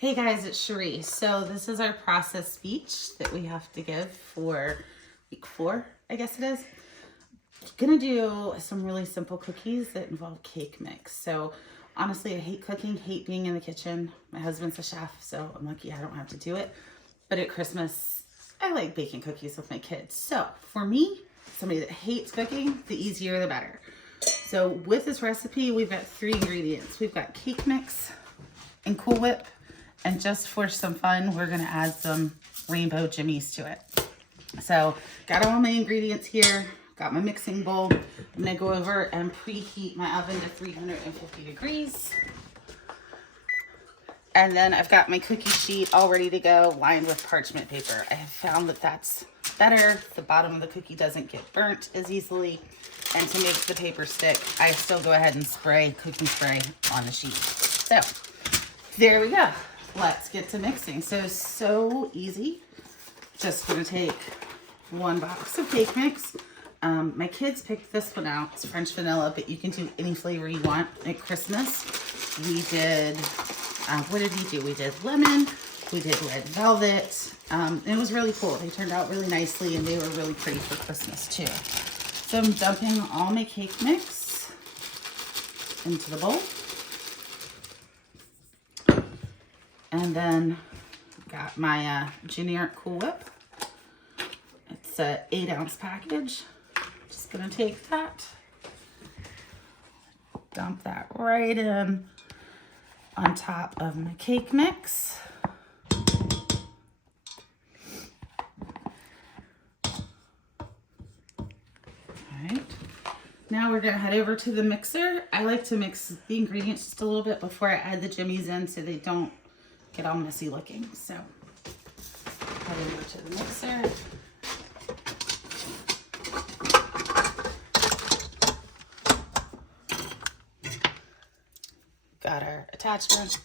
Hey guys, it's Cherie. So this is our process speech that we have to give for week 4, I guess it is. Gonna do some really simple cookies that involve cake mix. So honestly, I hate cooking, hate being in the kitchen. My husband's a chef, so I'm lucky I don't have to do it. But at Christmas, I like baking cookies with my kids. So for me, somebody that hates cooking, the easier the better. So with this recipe, we've got 3 ingredients. We've got cake mix and Cool Whip. And just for some fun, we're gonna add some rainbow jimmies to it. So got all my ingredients here, got my mixing bowl. I'm gonna go over and preheat my oven to 350 degrees. And then I've got my cookie sheet all ready to go, lined with parchment paper. I have found that that's better. The bottom of the cookie doesn't get burnt as easily. And to make the paper stick, I still go ahead and spray cooking spray on the sheet. So there we go. Let's get to mixing. So easy. Just gonna take 1 box of cake mix. My kids picked this one out. It's French vanilla, but you can do any flavor you want. At Christmas, we did, what did we do? We did lemon, we did red velvet. It was really cool. They turned out really nicely and they were really pretty for Christmas too. So I'm dumping all my cake mix into the bowl. And then got my generic Cool Whip. It's a 8-ounce package. Just gonna take that, dump that right in on top of my cake mix. Alright, now we're gonna head over to the mixer. I like to mix the ingredients just a little bit before I add the jimmies in so they don't get all messy looking. So head over to the mixer. Got our attachment.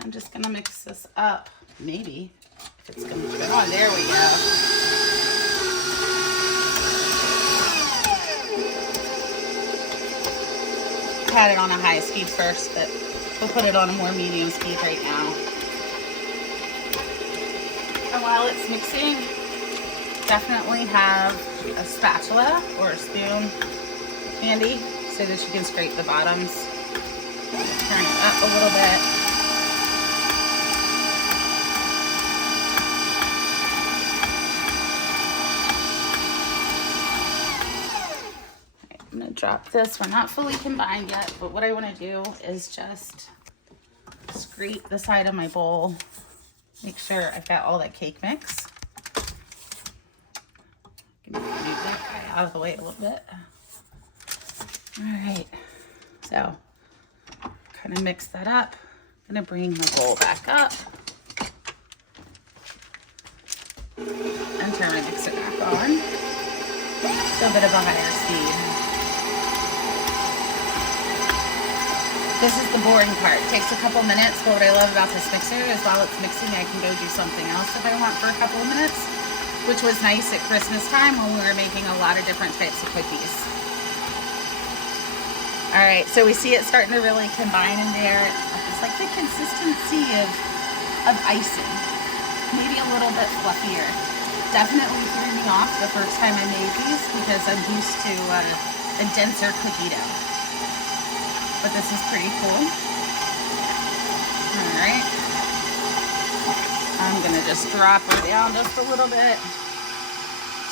I'm just gonna mix this up. Maybe if it's gonna fit on. There we go. Had it on a high speed first, but we'll put it on a more medium speed right now. And while it's mixing, definitely have a spatula or a spoon handy so that you can scrape the bottoms. Turn it up a little bit. I'm gonna drop this. We're not fully combined yet, but what I want to do is just scrape the side of my bowl. Make sure I've got all that cake mix. Move that guy out of the way a little bit. All right, so kind of mix that up. I'm gonna bring the bowl back up and turn my mixer back on to a bit of a higher speed. This is the boring part. It takes a couple minutes, but what I love about this mixer is while it's mixing, I can go do something else if I want for a couple of minutes, which was nice at Christmas time when we were making a lot of different types of cookies. All right, so we see it starting to really combine in there. It's like the consistency of icing, maybe a little bit fluffier. Definitely threw me off the first time I made these because I'm used to a denser cookie dough. But this is pretty cool. All right. I'm gonna just drop her down just a little bit.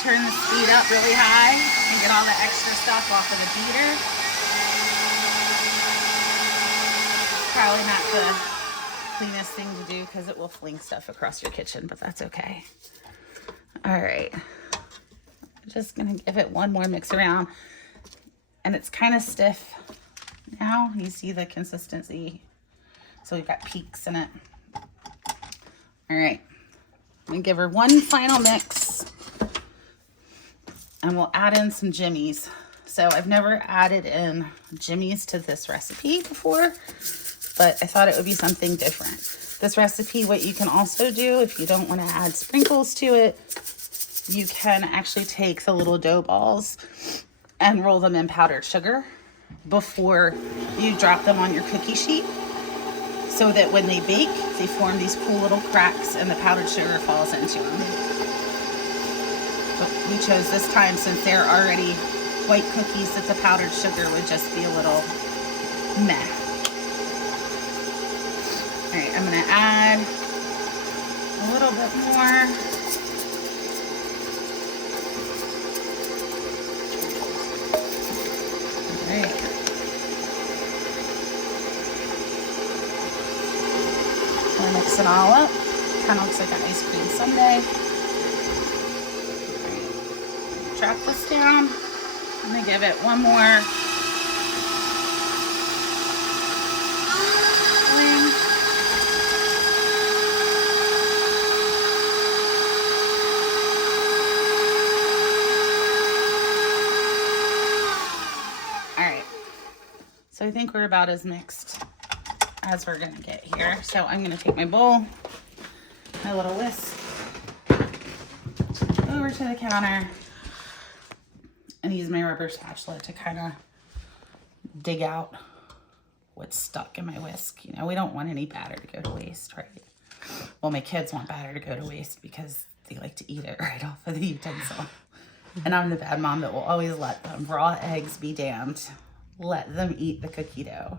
Turn the speed up really high and get all the extra stuff off of the beater. Probably not the cleanest thing to do because it will fling stuff across your kitchen, but that's okay. All right. I'm just gonna give it one more mix around. And it's kind of stiff. Now you see the consistency. So we've got peaks in it. All right, I'm gonna give her one final mix and we'll add in some jimmies. So I've never added in jimmies to this recipe before, but I thought it would be something different. This recipe, what you can also do if you don't want to add sprinkles to it, you can actually take the little dough balls and roll them in powdered sugar before you drop them on your cookie sheet, so that when they bake, they form these cool little cracks and the powdered sugar falls into them. But we chose this time, since they're already white cookies, that the powdered sugar would just be a little meh. All right, I'm gonna add a little bit more. All right. I'm gonna mix it all up. Kind of looks like an ice cream sundae. Drop this down. I'm gonna give it one more swing. All right. So I think we're about as mixed as we're gonna get here. So I'm gonna take my bowl, my little whisk, over to the counter, and use my rubber spatula to kind of dig out what's stuck in my whisk. You know, we don't want any batter to go to waste, right? Well, my kids want batter to go to waste because they like to eat it right off of the utensil. And I'm the bad mom that will always let them. Raw eggs be damned. Let them eat the cookie dough.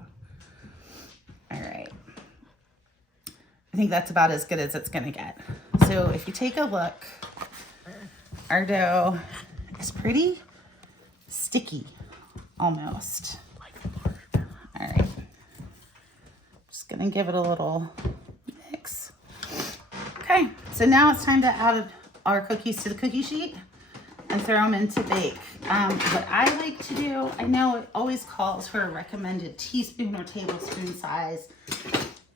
All right. I think that's about as good as it's gonna get. So if you take a look, our dough is pretty sticky, almost. All right. Just gonna give it a little mix. Okay, so now it's time to add our cookies to the cookie sheet and throw them in to bake. What I like to do, I know it always calls for a recommended teaspoon or tablespoon size.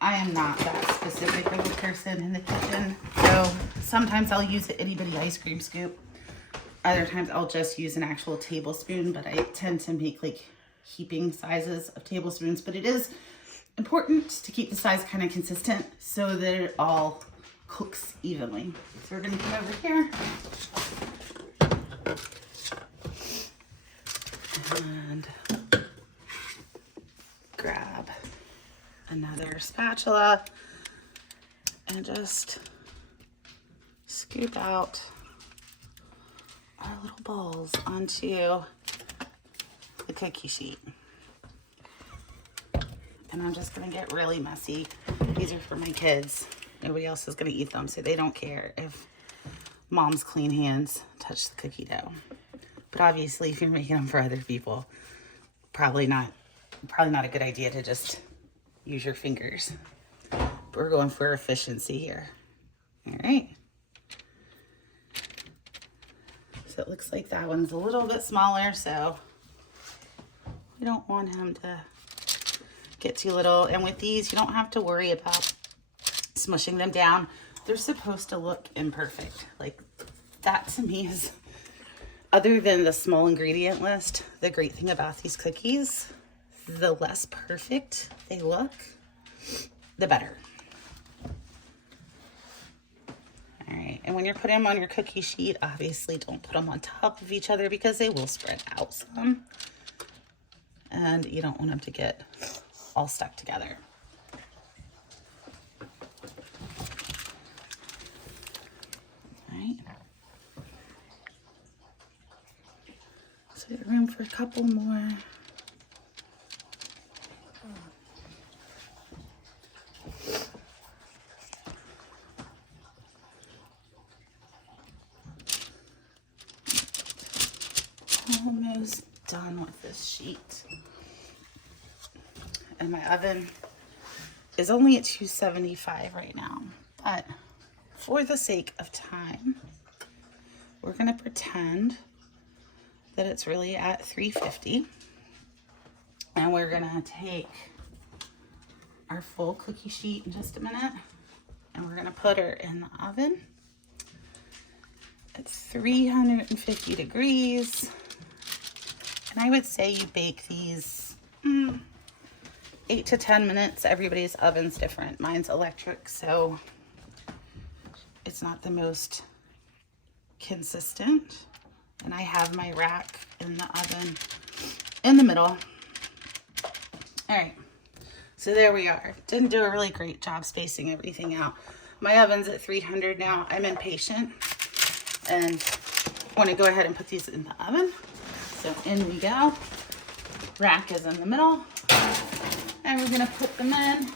I am not that specific of a person in the kitchen, so sometimes I'll use the itty bitty ice cream scoop. Other times I'll just use an actual tablespoon, but I tend to make like heaping sizes of tablespoons. But it is important to keep the size kind of consistent so that it all cooks evenly. So we're gonna come over here and grab another spatula and just scoop out our little balls onto the cookie sheet. And I'm just gonna get really messy. These are for my kids. Nobody else is gonna eat them, so they don't care if mom's clean hands touch the cookie dough. But obviously, if you're making them for other people, probably not a good idea to just use your fingers. But we're going for efficiency here. All right. So it looks like that one's a little bit smaller, so we don't want him to get too little. And with these, you don't have to worry about smushing them down. They're supposed to look imperfect. Like, that to me is, other than the small ingredient list, the great thing about these cookies, the less perfect they look, the better. All right, and when you're putting them on your cookie sheet, obviously don't put them on top of each other because they will spread out some. And you don't want them to get all stuck together. All right. So we have room for a couple more. Almost done with this sheet. And my oven is only at 275 right now, but for the sake of time, we're gonna pretend that it's really at 350. And we're gonna take our full cookie sheet in just a minute, and we're gonna put her in the oven at 350 degrees. And I would say you bake these 8 to 10 minutes. Everybody's oven's different. Mine's electric, so it's not the most consistent. And I have my rack in the oven in the middle. All right, so there we are. Didn't do a really great job spacing everything out. My oven's at 300 now. I'm impatient and want to go ahead and put these in the oven. So in we go. Rack is in the middle. And we're gonna put them in.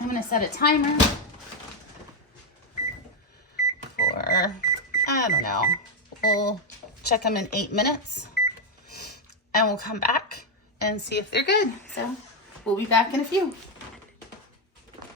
I'm gonna set a timer for, I don't know, we'll check them in 8 minutes and we'll come back and see if they're good. So we'll be back in a few.